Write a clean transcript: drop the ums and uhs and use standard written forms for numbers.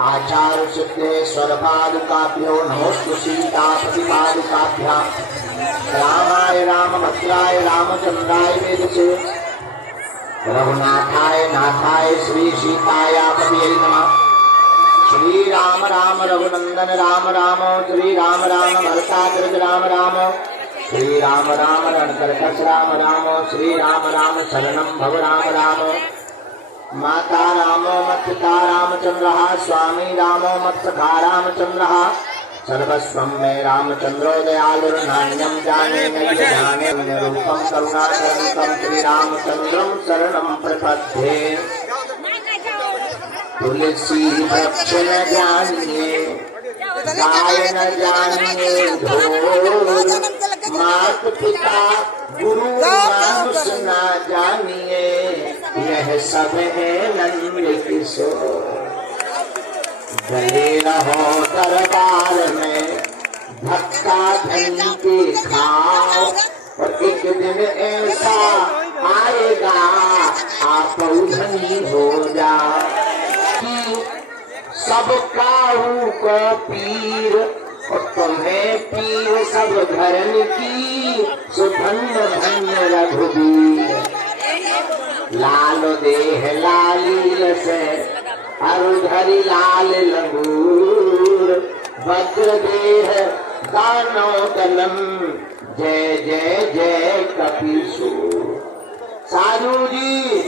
आचार्य सिद्धेश्वर पादुकाभ्यो नमोस्तु सीता प्रतिपादुकाभ्यां रामाय रामभद्राय रामचंद्राय वेदसे रघुनाथाय नाथाय श्री सीताय पतये नमः। श्री राम राम रघुनंदन राम राम श्री राम राम भरताग्रज राम राम श्री राम राम रणकर्कश राम राम श्री राम राम शरणं भव राम राम। माता रामो मत्सखा रामचंद्र स्वामी रामो मत्सखा रामचंद्र सर्वस्वं मे रामचंद्रो दयालुर्नान्यं जाने नैव जाने रूपं करुणाकरं श्रीरामचंद्रं शरणं प्रपद्ये। तुलसी वृक्ष न जानिए गाय न जानिए ढोर मात पिता गुरु नाम सुना जानिए यह सब है नंद किशोर। गले रहो दरबार में धक्का धमकी खाओ और एक दिन ऐसा आएगा आप धनी हो जाओ कि सब काहू को पीर और तुम्हें पीर सब धर्म की सुधन्य धन्य रघुबीर। लाल देह लालील से अरुधरी लाल लंगूर वज्र देह दानो दलम जय जय जय कपीसूर। साधु जी